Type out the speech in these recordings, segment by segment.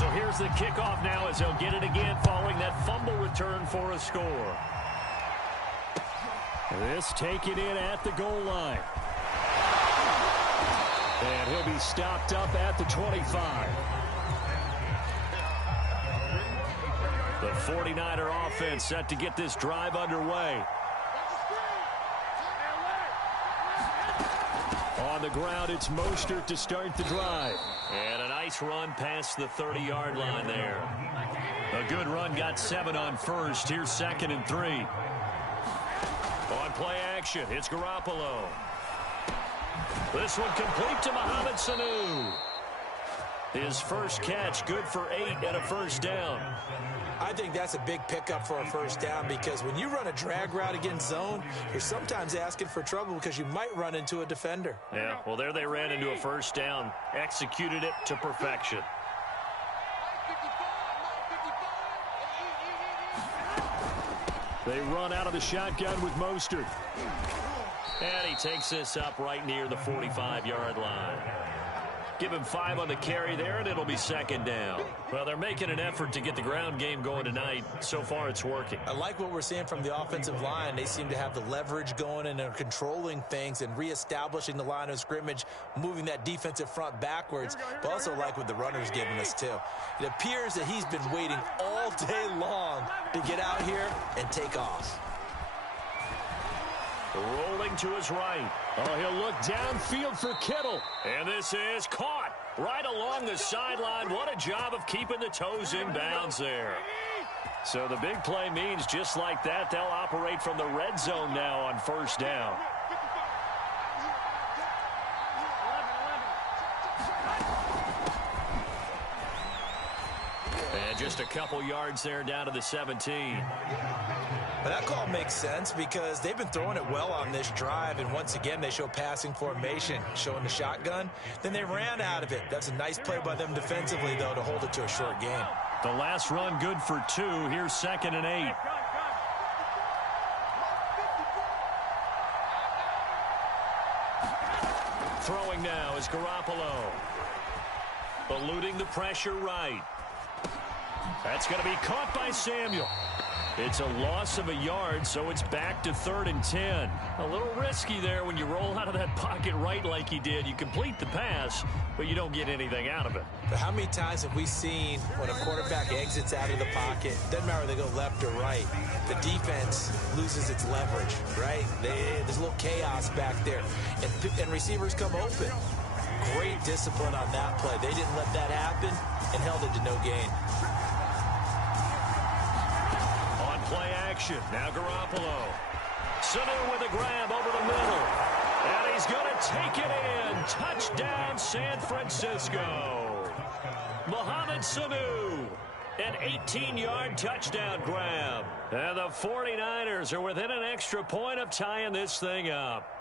So here's the kickoff now as he'll get it again following that fumble return for a score. This taken in at the goal line. And he'll be stopped up at the 25. The 49er offense set to get this drive underway. On the ground, it's Mostert to start the drive. And a nice run past the 30-yard line there. A good run, got 7 on first. Here's 2nd and 3. On play action, it's Garoppolo. This one complete to Mohamed Sanu. His first catch, good for 8 and a first down. I think that's a big pickup for a first down because when you run a drag route against zone, you're sometimes asking for trouble because you might run into a defender. Yeah, well, there they ran into a first down, executed it to perfection. They run out of the shotgun with Mostert. And he takes this up right near the 45-yard line. Give him 5 on the carry there, and it'll be 2nd down. Well, they're making an effort to get the ground game going tonight. So far, it's working. I like what we're seeing from the offensive line. They seem to have the leverage going, and they're controlling things and reestablishing the line of scrimmage, moving that defensive front backwards. But also like what the runner's giving us, too. It appears that he's been waiting all day long to get out here and take off. Rolling to his right. Oh, he'll look downfield for Kittle. And this is caught right along the sideline. What a job of keeping the toes in bounds there. So the big play means just like that, they'll operate from the red zone now on first down. And just a couple yards there down to the 17. But that call makes sense because they've been throwing it well on this drive, and once again they show passing formation, showing the shotgun. Then they ran out of it. That's a nice play by them defensively, though, to hold it to a short game. The last run good for 2. Here's 2nd and 8. Throwing now is Garoppolo. Eluding the pressure right. That's going to be caught by Samuel. It's a loss of a yard, so it's back to 3rd and 10. A little risky there when you roll out of that pocket right like he did. You complete the pass, but you don't get anything out of it. But how many times have we seen when a quarterback exits out of the pocket, doesn't matter whether they go left or right, the defense loses its leverage, right? There's a little chaos back there, and receivers come open. Great discipline on that play. They didn't let that happen and held it to no gain. Play action. Now Garoppolo. Sanu with a grab over the middle. And he's going to take it in. Touchdown, San Francisco. Mohamed Sanu. An 18-yard touchdown grab. And the 49ers are within an extra point of tying this thing up.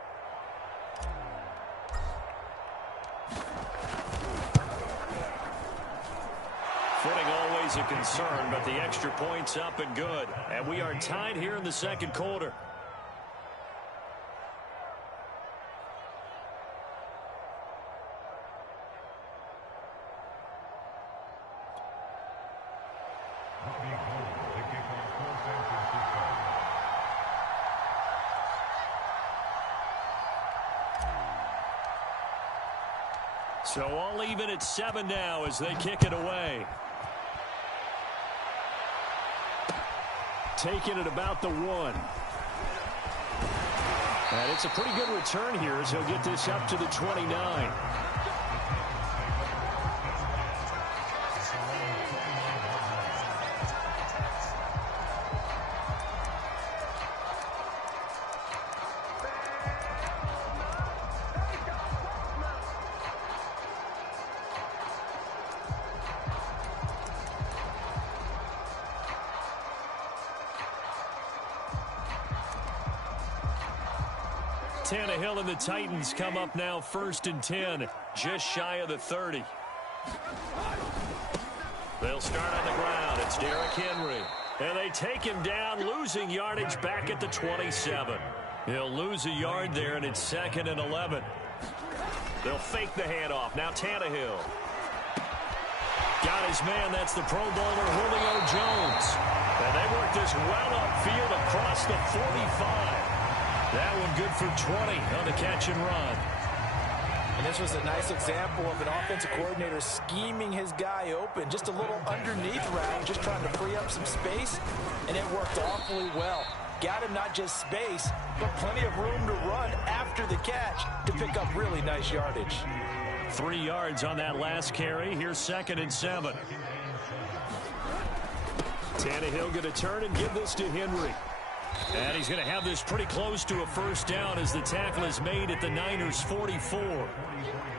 Footing always a concern, but the extra point's up and good. And we are tied here in the second quarter. So all even at 7 now as they kick it away. Taking it about the 1. And it's a pretty good return here as he'll get this up to the 29. Tannehill and the Titans come up now 1st and 10, just shy of the 30. They'll start on the ground. It's Derrick Henry. And they take him down, losing yardage back at the 27. He'll lose a yard there, and it's 2nd and 11. They'll fake the handoff. Now Tannehill. Got his man. That's the Pro Bowler Julio Jones. And they work this well upfield across the 45. That one good for 20 on the catch and run. And this was a nice example of an offensive coordinator scheming his guy open. Just a little underneath route, just trying to free up some space, and it worked awfully well. Got him not just space, but plenty of room to run after the catch to pick up really nice yardage. 3 yards on that last carry. Here's 2nd and 7. Tannehill going to turn and give this to Henry. And he's going to have this pretty close to a first down as the tackle is made at the Niners' 44.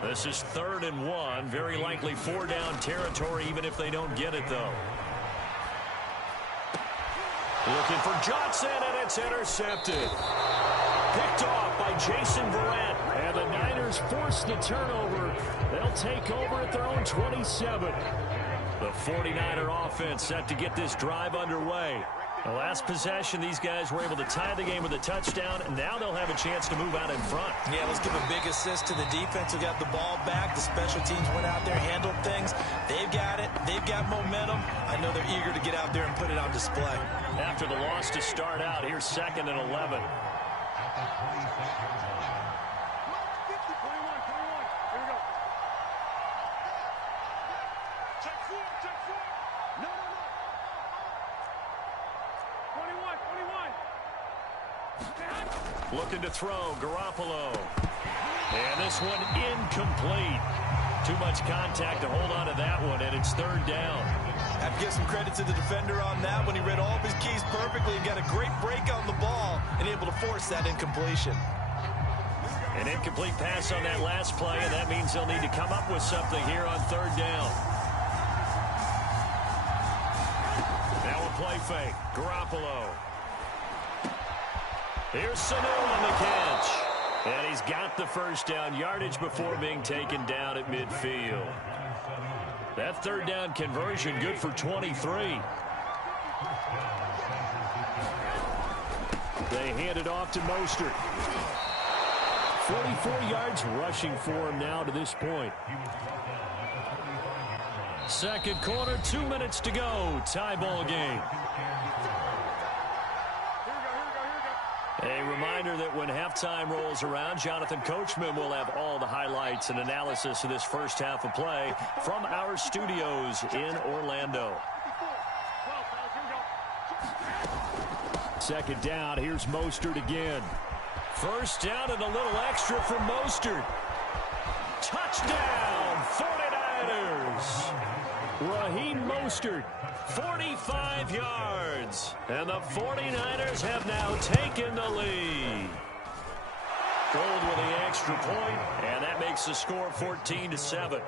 This is 3rd and 1. Very likely 4-down territory, even if they don't get it, though. Looking for Johnson, and it's intercepted. Picked off by Jason Verrett. And the Niners force the turnover. They'll take over at their own 27. The 49er offense set to get this drive underway. The last possession, these guys were able to tie the game with a touchdown, and now they'll have a chance to move out in front. Yeah, let's give a big assist to the defense who got the ball back. The special teams went out there, handled things. They've got it. They've got momentum. I know they're eager to get out there and put it on display. After the loss to start out, here's 2nd and 11. Looking to throw, Garoppolo. And this one incomplete. Too much contact to hold on to that one, and it's 3rd down. I have to give some credit to the defender on that one. He read all of his keys perfectly and got a great break on the ball and able to force that incompletion. An incomplete pass on that last play, and that means they'll need to come up with something here on 3rd down. Now a play fake. Garoppolo. Here's Sanu on the catch. And he's got the first down yardage before being taken down at midfield. That 3rd down conversion good for 23. They hand it off to Mostert. 44 yards rushing for him now to this point. Second quarter, 2 minutes to go. Tie ball game. A reminder that when halftime rolls around, Jonathan Coachman will have all the highlights and analysis of this first half of play from our studios in Orlando. 2nd down, here's Mostert again. First down and a little extra from Mostert. Touchdown, 49ers! Raheem Mostert, 45 yards. And the 49ers have now taken the lead. Gold with the extra point, and that makes the score 14-7.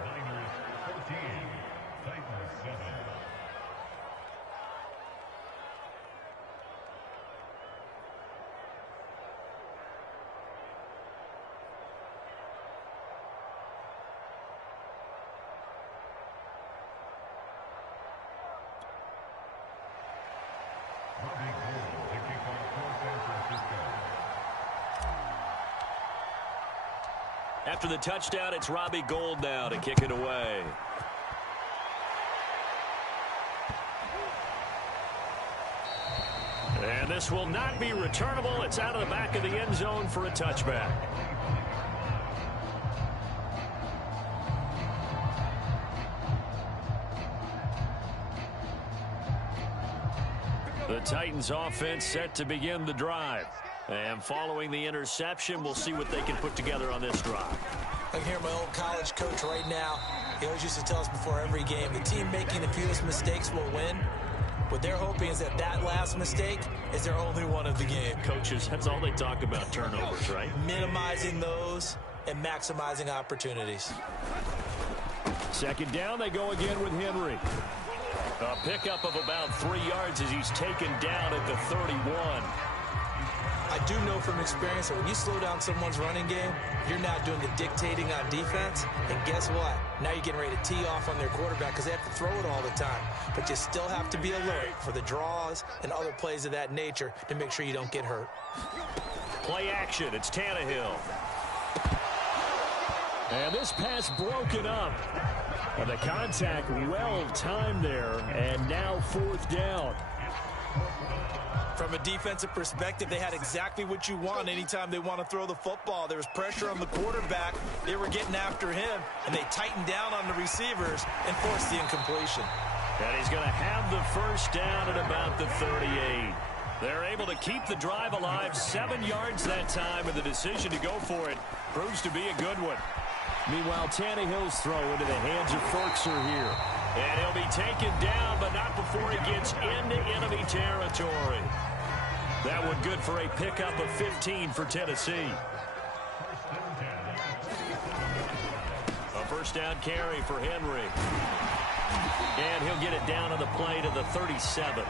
After the touchdown, it's Robbie Gould now to kick it away. And this will not be returnable. It's out of the back of the end zone for a touchback. The Titans offense set to begin the drive. And following the interception, we'll see what they can put together on this drive. I can hear my old college coach right now. He always used to tell us before every game, the team making the fewest mistakes will win. What they're hoping is that that last mistake is their only one of the game. Coaches, that's all they talk about, turnovers, right? Minimizing those and maximizing opportunities. 2nd down, they go again with Henry. A pickup of about 3 yards as he's taken down at the 31. I do know from experience that when you slow down someone's running game, you're not doing the dictating on defense. And guess what? Now you're getting ready to tee off on their quarterback because they have to throw it all the time. But you still have to be alert for the draws and other plays of that nature to make sure you don't get hurt. Play action. It's Tannehill. And this pass broken up. And the contact well timed there, and now 4th down. From a defensive perspective, they had exactly what you want anytime they want to throw the football. There was pressure on the quarterback. They were getting after him, and they tightened down on the receivers and forced the incompletion. And he's going to have the 1st down at about the 38. They're able to keep the drive alive, 7 yards that time, and the decision to go for it proves to be a good one. Meanwhile, Tannehill's throw into the hands of Ferkser here. And he'll be taken down, but not before he gets into enemy territory. That one good for a pickup of 15 for Tennessee. A 1st down carry for Henry. And he'll get it down on the play to the 37.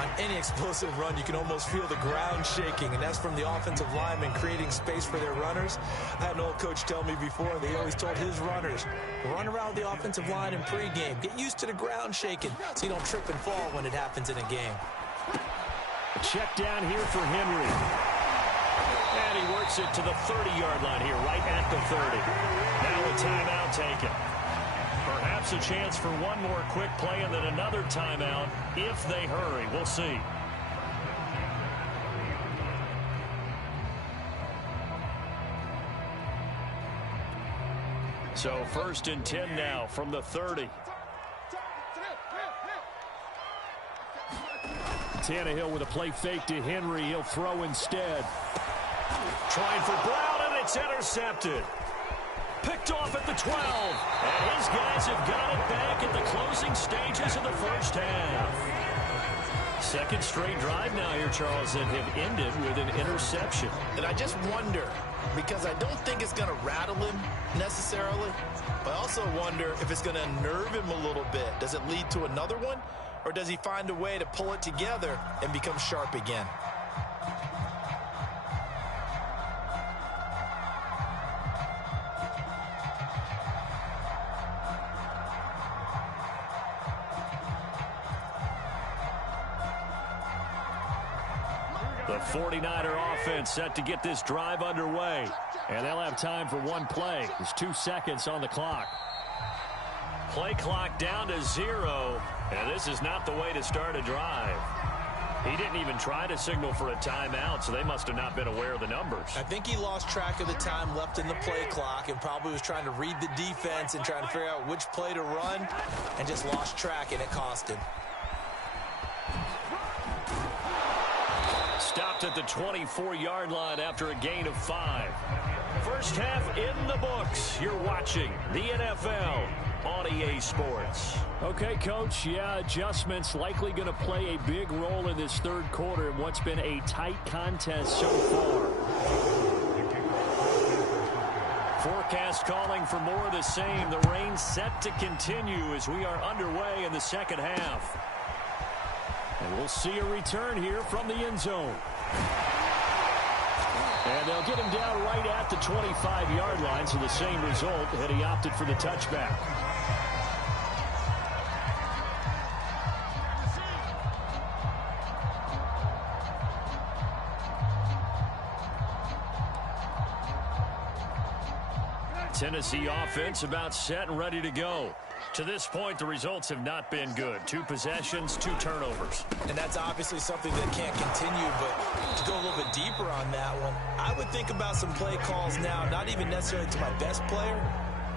On any explosive run, you can almost feel the ground shaking, and that's from the offensive linemen creating space for their runners. I had an old coach tell me before, they always told his runners, run around the offensive line in pregame. Get used to the ground shaking so you don't trip and fall when it happens in a game. A check down here for Henry. And he works it to the 30-yard line here, right at the 30. Now a timeout taken. Perhaps a chance for one more quick play and then another timeout if they hurry. We'll see. So 1st and 10 now from the 30. Tannehill with a play fake to Henry. He'll throw instead. Trying for Brown, and it's intercepted. Picked off at the 12. And his guys have got it back at the closing stages of the 1st half. 2nd straight drive now here, Charles, that have ended with an interception. And I just wonder, because I don't think it's going to rattle him necessarily, but I also wonder if it's going to unnerve him a little bit. Does it lead to another one, or does he find a way to pull it together and become sharp again? The 49er offense set to get this drive underway. And they'll have time for one play. There's 2 seconds on the clock. Play clock down to 0. And this is not the way to start a drive. He didn't even try to signal for a timeout, so they must have not been aware of the numbers. I think he lost track of the time left in the play clock and probably was trying to read the defense and trying to figure out which play to run and just lost track, and it cost him. Stopped at the 24-yard line after a gain of 5. 1st half in the books. You're watching the NFL on EA Sports. Okay, Coach, yeah, adjustments likely going to play a big role in this 3rd quarter in what's been a tight contest so far. Forecast calling for more of the same. The rain set to continue as we are underway in the 2nd half. And we'll see a return here from the end zone. And they'll get him down right at the 25-yard line, so the same result had he opted for the touchback. Tennessee offense about set and ready to go. To this point, the results have not been good. 2 possessions, 2 turnovers. And that's obviously something that can't continue, but to go a little bit deeper on that one, I would think about some play calls now, not even necessarily to my best player,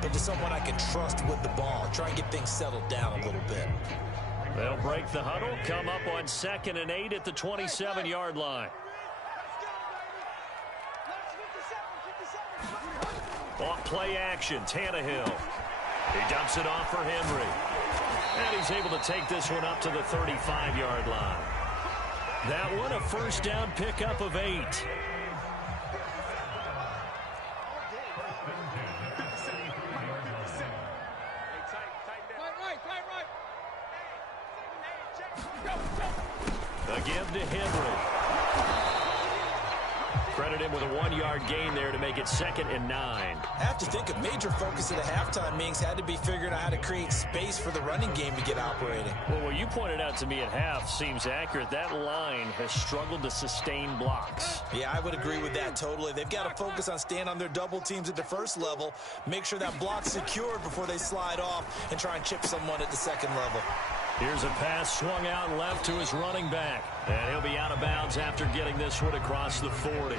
but to someone I can trust with the ball. Try and get things settled down a little bit. They'll break the huddle, come up on 2nd and 8 at the 27-yard line. Off play action, Tannehill. He dumps it off for Henry. And he's able to take this one up to the 35-yard line. That one a 1st down pickup of 8. Again to Henry. Credit him with a 1-yard gain there to make it 2nd and 9. I have to think a major focus of the halftime meetings had to be figuring out how to create space for the running game to get operating. Well, what you pointed out to me at half seems accurate. That line has struggled to sustain blocks. Yeah, I would agree with that totally. They've got to focus on staying on their double teams at the first level, make sure that block's secured before they slide off and try and chip someone at the second level. Here's a pass swung out left to his running back. And he'll be out of bounds after getting this one across the 40.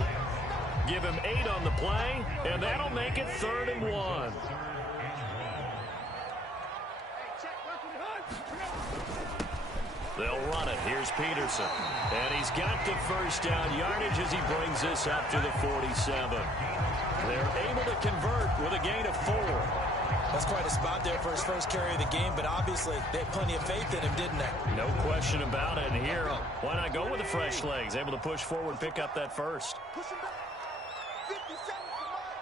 Give him 8 on the play, and that'll make it 3rd and 1. They'll run it. Here's Peterson. And he's got the first down yardage as he brings this up to the 47. They're able to convert with a gain of 4. That's quite a spot there for his first carry of the game, but obviously they had plenty of faith in him, didn't they? No question about it. And here, why not go with the fresh legs? Able to push forward, pick up that first. Push him back. 50 seconds to Mike.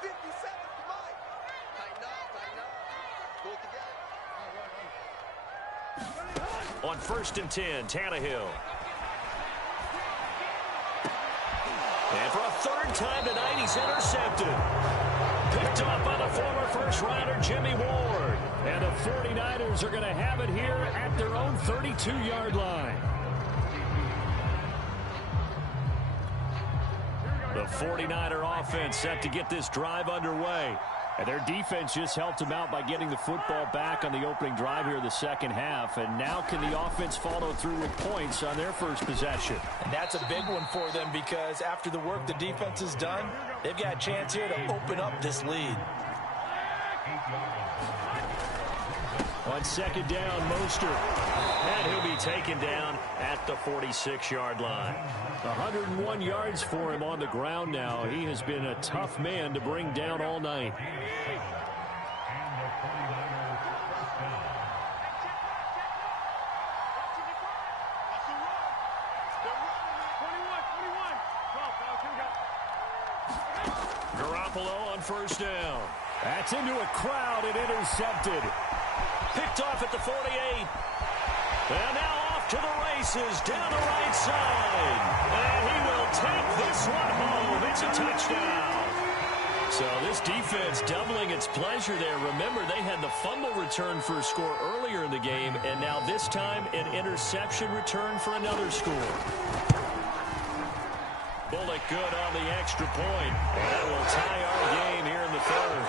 50 seconds to Mike. Tighten up. Pull it together. On 1st and 10, Tannehill. And for a 3rd time tonight, he's intercepted. Picked off by the former first-rounder Jimmy Ward. And the 49ers are going to have it here at their own 32-yard line. The 49er offense set to get this drive underway. And their defense just helped them out by getting the football back on the opening drive here in the second half. And now can the offense follow through with points on their first possession? And that's a big one for them because after the work the defense has done, they've got a chance here to open up this lead. On 2nd down, Mostert. And he'll be taken down at the 46-yard line. 101 yards for him on the ground now. He has been a tough man to bring down all night. Garoppolo on 1st down. That's into a crowd and intercepted. Picked off at the 48. And now off to the races down the right side. And he will take this one home. It's a touchdown. So this defense doubling its pleasure there. Remember, they had the fumble return for a score earlier in the game. And now this time an interception return for another score. Bullock good on the extra point. And that will tie our game here in the 3rd.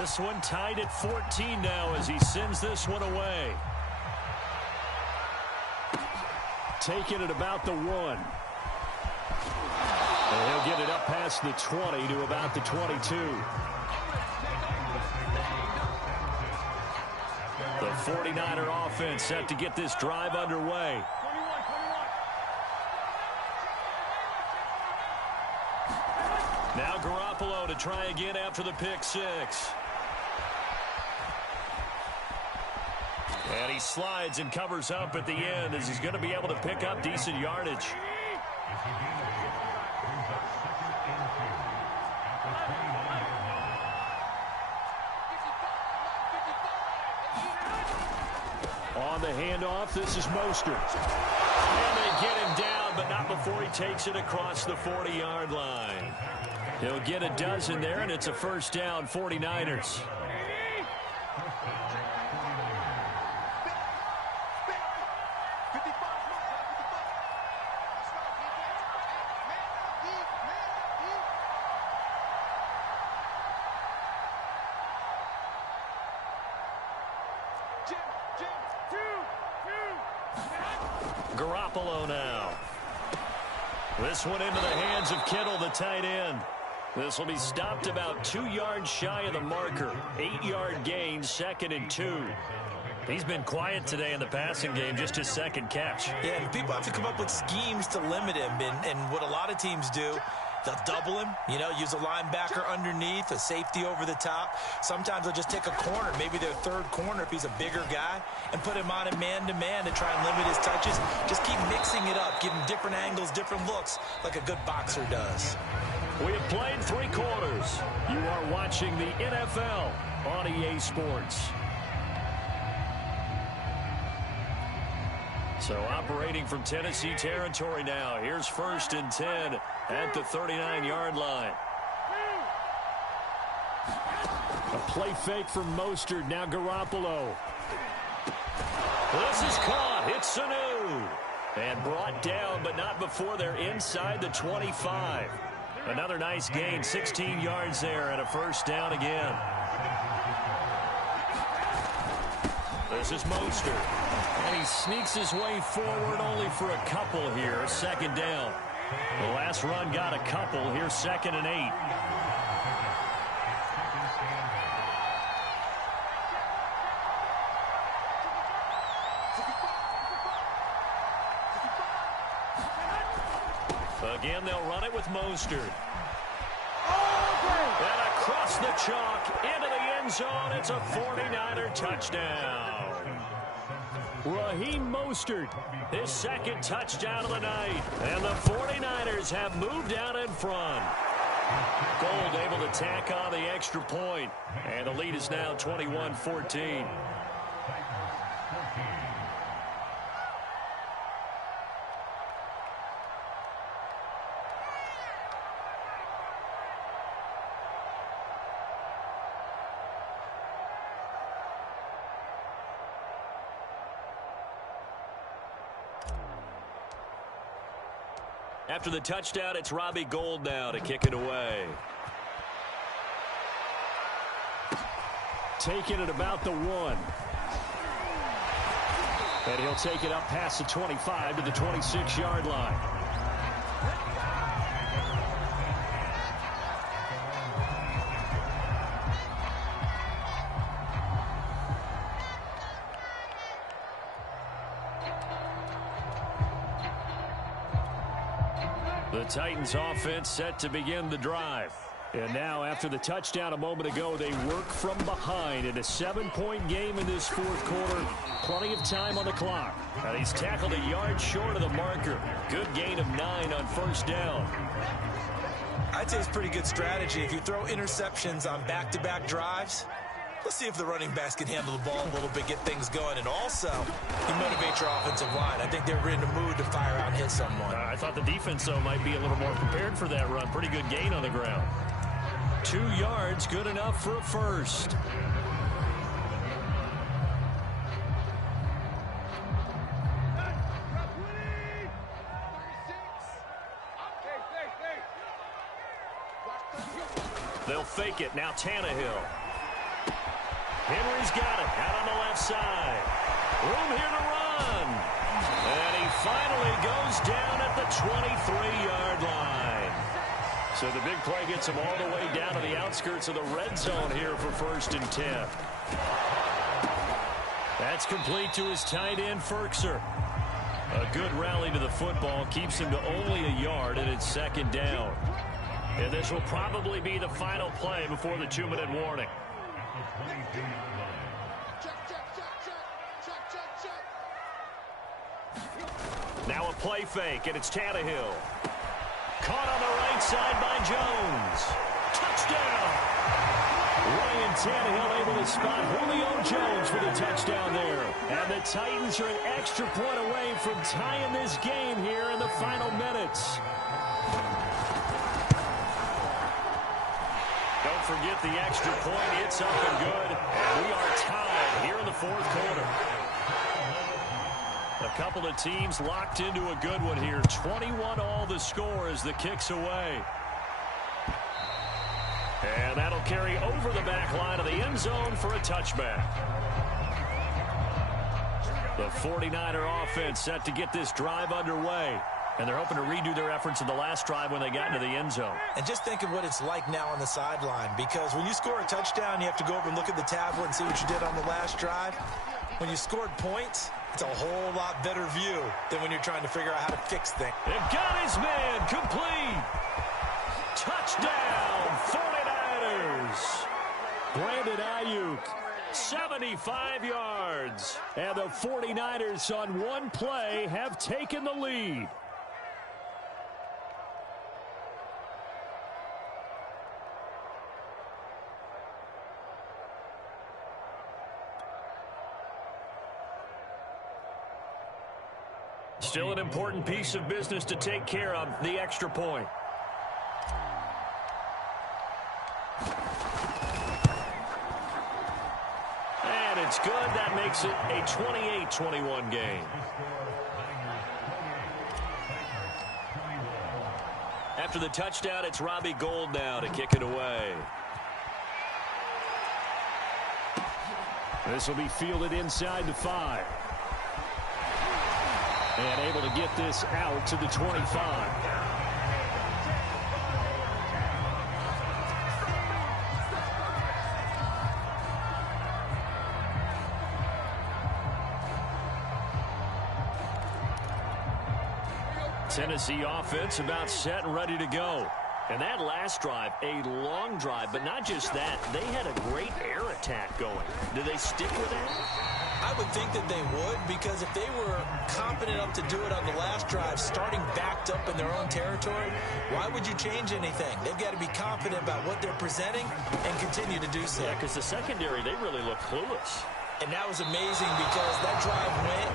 This one tied at 14 now as he sends this one away. Taking it about the 1. And he'll get it up past the 20 to about the 22. The 49er offense set to get this drive underway. Now Garoppolo to try again after the pick 6. And he slides and covers up at the end as he's going to be able to pick up decent yardage. On the handoff, this is Mostert. And they get him down, but not before he takes it across the 40-yard line. He'll get a dozen there, and it's a 1st down, 49ers. Garoppolo now. This one into the hands of Kittle, the tight end. This will be stopped about 2 yards shy of the marker. 8-yard gain, 2nd and 2. He's been quiet today in the passing game, just his 2nd catch. Yeah, and people have to come up with schemes to limit him. And what a lot of teams do, they'll double him, use a linebacker underneath, a safety over the top. Sometimes they'll just take a corner, maybe their 3rd corner if he's a bigger guy, and put him on a man-to-man to try and limit his touches. Just keep mixing it up, give him different angles, different looks, like a good boxer does. We have played 3 quarters. You are watching the NFL on EA Sports. So operating from Tennessee territory now. Here's 1st and 10 at the 39-yard line. A play fake from Mostert. Now Garoppolo. This is caught. It's Sanu. And brought down, but not before they're inside the 25. Another nice gain. 16 yards there and a 1st down again. This is Mostert. And he sneaks his way forward only for a couple here. 2nd down. The last run got a couple. Here's 2nd and 8. Again, they'll run it with Mostert. And across the chalk into the end zone. It's a 49er touchdown. Raheem Mostert. His 2nd touchdown of the night. And the 49ers have moved out in front. Gold able to tack on the extra point. And the lead is now 21-14. After the touchdown, it's Robbie Gould now to kick it away. Taking it about the 1. And he'll take it up past the 25 to the 26-yard line. The Titans offense set to begin the drive. And now, after the touchdown a moment ago, they work from behind in a 7-point game in this 4th quarter. Plenty of time on the clock. And he's tackled a yard short of the marker. Good gain of 9 on 1st down. I'd say it's pretty good strategy. If you throw interceptions on back-to-back drives, let's see if the running backs can handle the ball a little bit, get things going. And also, you motivate your offensive line. I think they're in the mood to fire out and hit someone. I thought the defense, though, might be a little more prepared for that run. Pretty good gain on the ground. 2 yards, good enough for a 1st. They'll fake it. Now Tannehill. Henry's got it. Out on the left side. Room here to run. And he finally goes down at the 23-yard line. So the big play gets him all the way down to the outskirts of the red zone here for 1st and 10. That's complete to his tight end, Ferkser. A good rally to the football keeps him to only a yard, and it's 2nd down. And this will probably be the final play before the 2-minute warning. Now a play fake, and it's Tannehill. Caught on the right side by Jones. Touchdown! Ryan Tannehill able to spot Julio Jones for the touchdown there. And the Titans are an extra point away from tying this game here in the final minutes. Don't forget the extra point. It's up and good. And we are tied here in the 4th quarter. A couple of teams locked into a good one here. 21 all the score as the kick's away. And that'll carry over the back line of the end zone for a touchback. The 49er offense set to get this drive underway. And they're hoping to redo their efforts in the last drive when they got into the end zone. And just think of what it's like now on the sideline. Because when you score a touchdown, you have to go over and look at the tablet and see what you did on the last drive. When you scored points, it's a whole lot better view than when you're trying to figure out how to fix things. They've got his man complete. Touchdown, 49ers. Brandon Ayuk, 75 yards. And the 49ers on one play have taken the lead. Still an important piece of business to take care of, the extra point. And it's good. That makes it a 28-21 game. After the touchdown, it's Robbie Gould now to kick it away. This will be fielded inside the 5. And able to get this out to the 25. Tennessee offense about set and ready to go. And that last drive, a long drive, but not just that. They had a great air attack going. Do they stick with that? I would think that they would, because if they were confident enough to do it on the last drive, starting backed up in their own territory, why would you change anything? They've got to be confident about what they're presenting and continue to do so. Yeah, because the secondary, they really look clueless. And that was amazing because that drive went,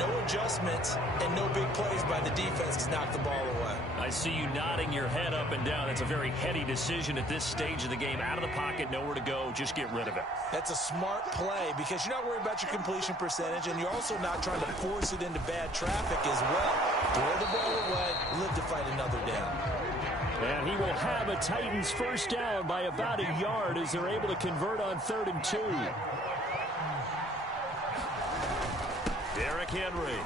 no adjustments, and no big plays by the defense to knock the ball away. I see you nodding your head up and down. That's a very heady decision at this stage of the game. Out of the pocket, nowhere to go, just get rid of it. That's a smart play because you're not worried about your completion percentage, and you're also not trying to force it into bad traffic as well. Throw the ball away, live to fight another down. And he will have a Titans first down by about a yard as they're able to convert on 3rd and 2. Derrick Henry.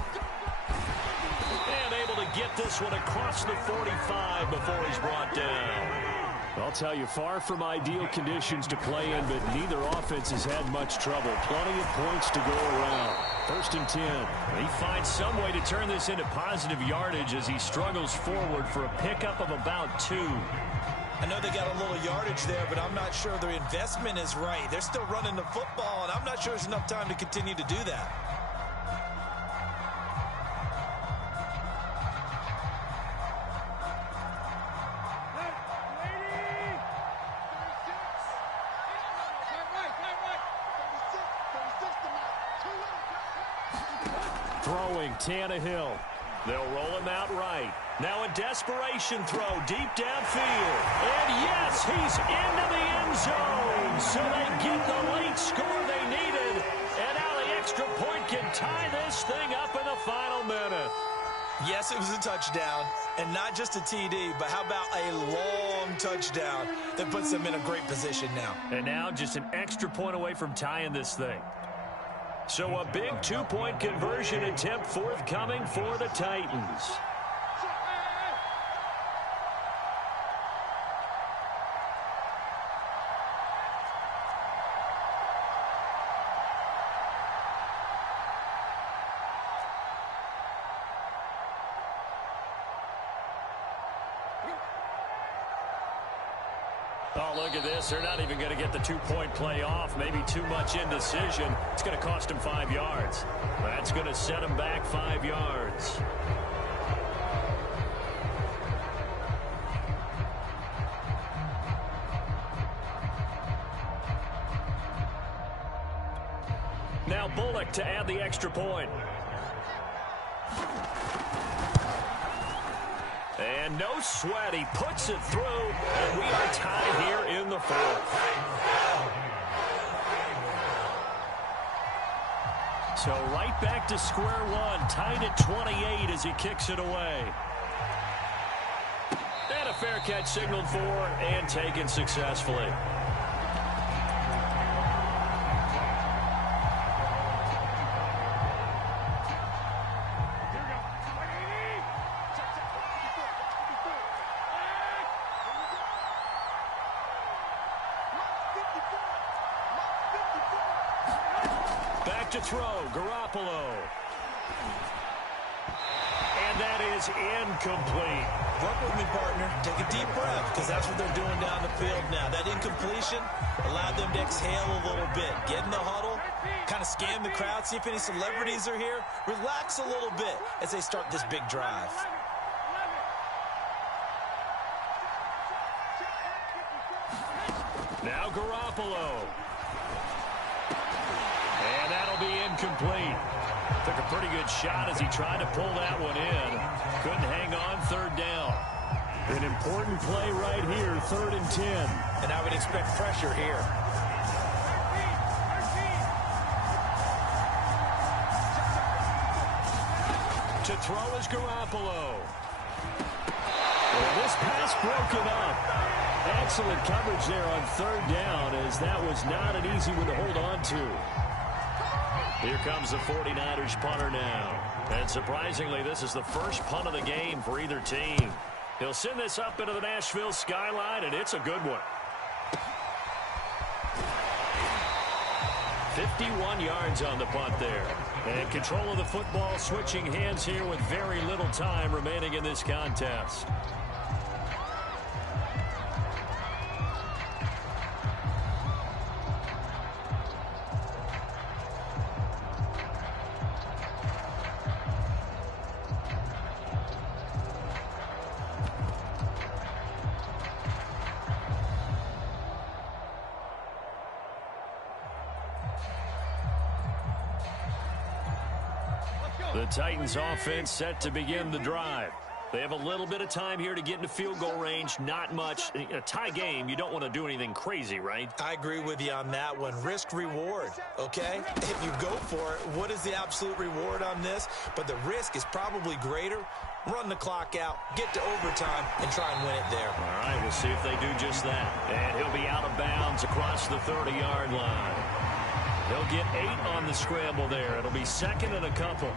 And able to get this one across the 45 before he's brought down. I'll tell you, far from ideal conditions to play in, but neither offense has had much trouble. Plenty of points to go around. 1st and 10. He finds some way to turn this into positive yardage as he struggles forward for a pickup of about 2. I know they got a little yardage there, but I'm not sure their investment is right. They're still running the football, and I'm not sure there's enough time to continue to do that. Throwing Tannehill. They'll roll him out right. Now a desperation throw deep downfield. And yes, he's into the end zone. So they get the late score they needed. And now the extra point can tie this thing up in the final minute. Yes, it was a touchdown. And not just a TD, but how about a long touchdown that puts them in a great position now. And now just an extra point away from tying this thing. So a big 2-point conversion attempt forthcoming for the Titans. Oh, look at this. They're not even going to get the 2-point play off. Maybe too much indecision. It's going to cost them 5 yards. That's going to set them back 5 yards. Now Bullock to add the extra point. And no sweat, he puts it through, and we are tied here in the 4th. So right back to square one, tied at 28 as he kicks it away. And a fair catch signaled for and taken successfully. Back to throw, Garoppolo. And that is incomplete. Work with me, partner. Take a deep breath, because that's what they're doing down the field now. That incompletion allowed them to exhale a little bit. Get in the huddle, kind of scan the crowd, see if any celebrities are here. Relax a little bit as they start this big drive. Now Garoppolo. And that'll be incomplete. Took a pretty good shot as he tried to pull that one in. Couldn't hang on, third down. An important play right here, 3rd and 10. And I would expect pressure here. To throw is Garoppolo. Well, this pass broken up. Excellent coverage there on 3rd down, as that was not an easy one to hold on to. Here comes the 49ers punter now. And surprisingly, this is the first punt of the game for either team. He'll send this up into the Nashville skyline, and it's a good one. 51 yards on the punt there. And control of the football switching hands here with very little time remaining in this contest. The Titans offense set to begin the drive. They have a little bit of time here to get into field goal range. Not much. In a tie game, you don't want to do anything crazy, right? I agree with you on that one. Risk reward, okay? If you go for it, what is the absolute reward on this? But the risk is probably greater. Run the clock out, get to overtime, and try and win it there. All right, we'll see if they do just that. And he'll be out of bounds across the 30-yard line. He'll get 8 on the scramble there. It'll be 2nd and a couple.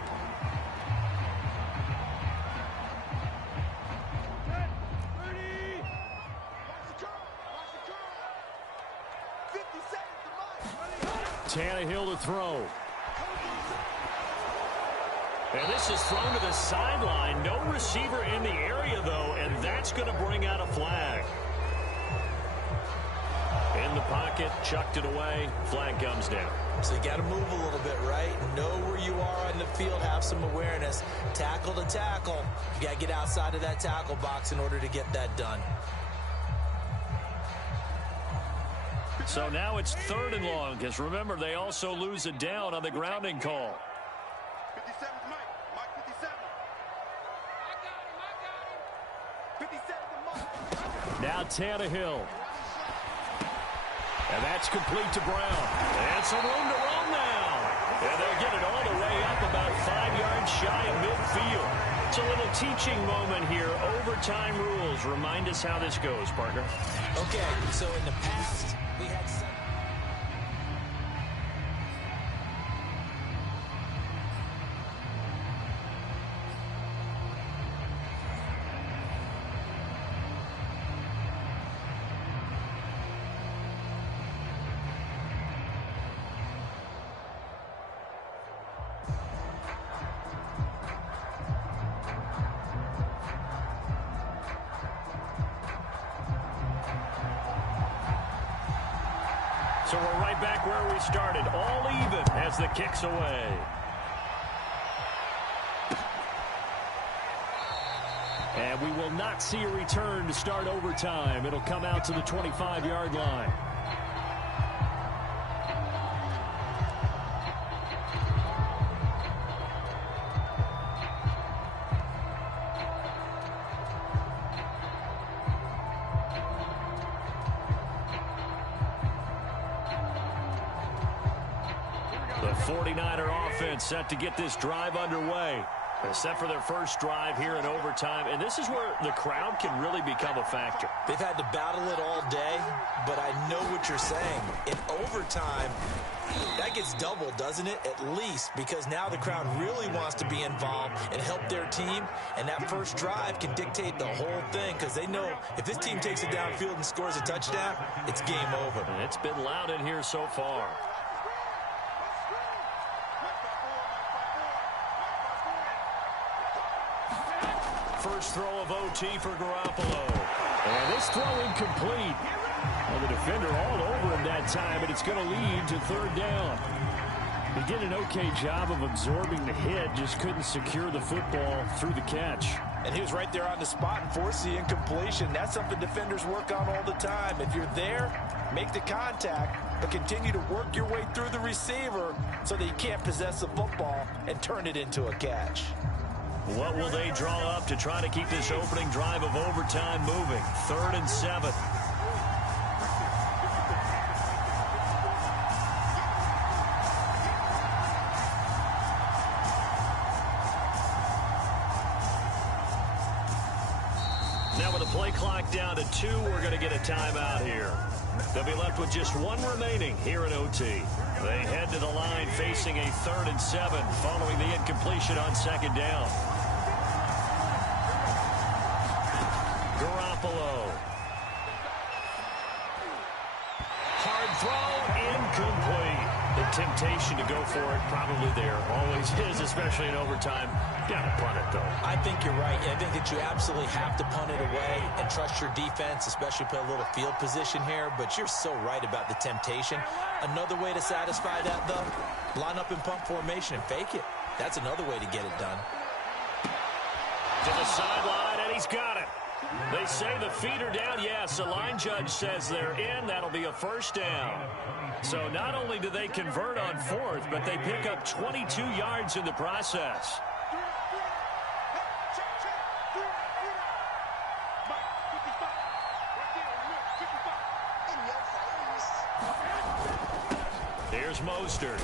Tannehill to throw. And this is thrown to the sideline. No receiver in the area, though, and that's going to bring out a flag. In the pocket, chucked it away. Flag comes down. So you got to move a little bit, right? Know where you are on the field. Have some awareness. Tackle to tackle. You got to get outside of that tackle box in order to get that done. So now it's 3rd and long, because remember, they also lose it down on the grounding call. 57 Mike. Mike 57. 57 Mike. Now Tannehill. And that's complete to Brown. And some room to run now. And they'll get it all the way up about 5 yards shy of midfield. It's a little teaching moment here. Overtime rules. Remind us how this goes, partner. Okay, so in the past, we had some... So we're right back where we started, all even as the kick's away. And we will not see a return to start overtime. It'll come out to the 25-yard line. The 49er offense set to get this drive underway. They're set for their first drive here in overtime, and this is where the crowd can really become a factor. They've had to battle it all day, but I know what you're saying. In overtime, that gets doubled, doesn't it? At least, because now the crowd really wants to be involved and help their team, and that first drive can dictate the whole thing, because they know if this team takes it downfield and scores a touchdown, it's game over. And it's been loud in here so far. First throw of OT for Garoppolo. And this throw incomplete. Well, the defender all over him that time, but it's going to lead to 3rd down. He did an okay job of absorbing the hit, just couldn't secure the football through the catch. And he was right there on the spot and forced the incompletion. That's something defenders work on all the time. If you're there, make the contact, but continue to work your way through the receiver so that you can't possess the football and turn it into a catch. What will they draw up to try to keep this opening drive of overtime moving? 3rd and 7. Now with the play clock down to 2, we're going to get a timeout here. They'll be left with just 1 remaining here in OT. They head to the line facing a 3rd and 7 following the incompletion on 2nd down. Garoppolo. Hard throw, incomplete. The temptation to go for it probably there. Always is, especially in overtime. Got to punt it, though. I think you're right. I think that you absolutely have to punt it away and trust your defense, especially play a little field position here. But you're so right about the temptation. Another way to satisfy that, though, line up in punt formation and fake it. That's another way to get it done. To the sideline, and he's got it. They say the feet are down. Yes, the line judge says they're in. That'll be a 1st down. So not only do they convert on 4th, but they pick up 22 yards in the process. Here's Mostert.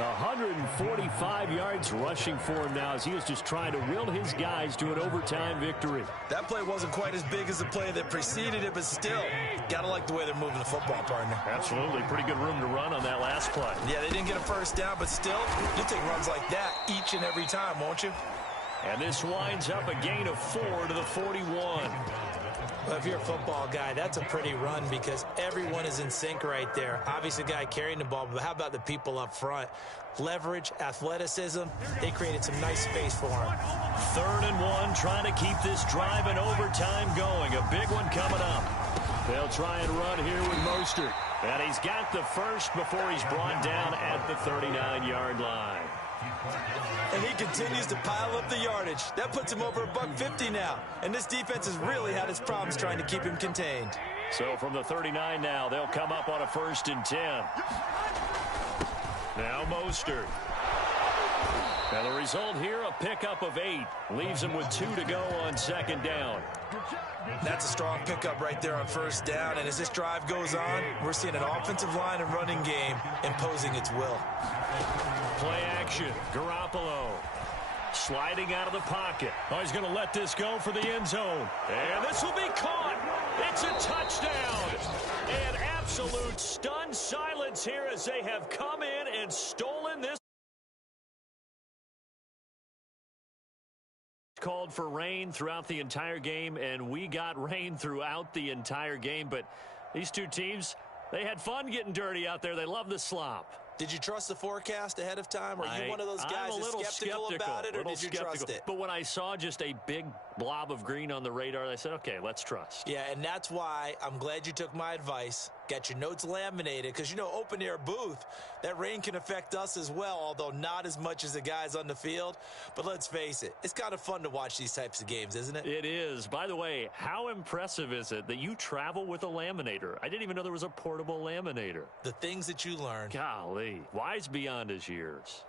145 yards rushing for him now as he is just trying to will his guys to an overtime victory. That play wasn't quite as big as the play that preceded it, but still, gotta like the way they're moving the football, partner. Absolutely. Pretty good room to run on that last play. Yeah, they didn't get a 1st down, but still, you'll take runs like that each and every time, won't you? And this winds up a gain of 4 to the 41. Well, if you're a football guy, that's a pretty run because everyone is in sync right there. Obviously, the guy carrying the ball, but how about the people up front? Leverage, athleticism, they created some nice space for him. 3rd and 1, trying to keep this drive in overtime going. A big one coming up. They'll try and run here with Mostert. And he's got the 1st before he's brought down at the 39-yard line. And he continues to pile up the yardage. That puts him over $150 now. And this defense has really had its problems trying to keep him contained. So from the 39 now, they'll come up on a 1st and 10. Now Mostert. And the result here, a pickup of 8. Leaves him with 2 to go on 2nd down. That's a strong pickup right there on 1st down. And as this drive goes on, we're seeing an offensive line and running game imposing its will. Play action. Garoppolo sliding out of the pocket. Oh, he's going to let this go for the end zone. And this will be caught. It's a touchdown. And absolute stunned silence here as they have come in and stolen this. Called for rain throughout the entire game, and we got rain throughout the entire game. But these two teams, they had fun getting dirty out there. They love the slop. Did you trust the forecast ahead of time? Are you one of those guys that's skeptical about it, or did you trust it? But when I saw just a big blob of green on the radar, I said, okay, let's trust. Yeah, and that's why I'm glad you took my advice. Got your notes laminated, because, you know, open-air booth, that rain can affect us as well, although not as much as the guys on the field. But let's face it, it's kind of fun to watch these types of games, isn't it? It is. By the way, how impressive is it that you travel with a laminator? I didn't even know there was a portable laminator. The things that you learn. Golly, wise beyond his years.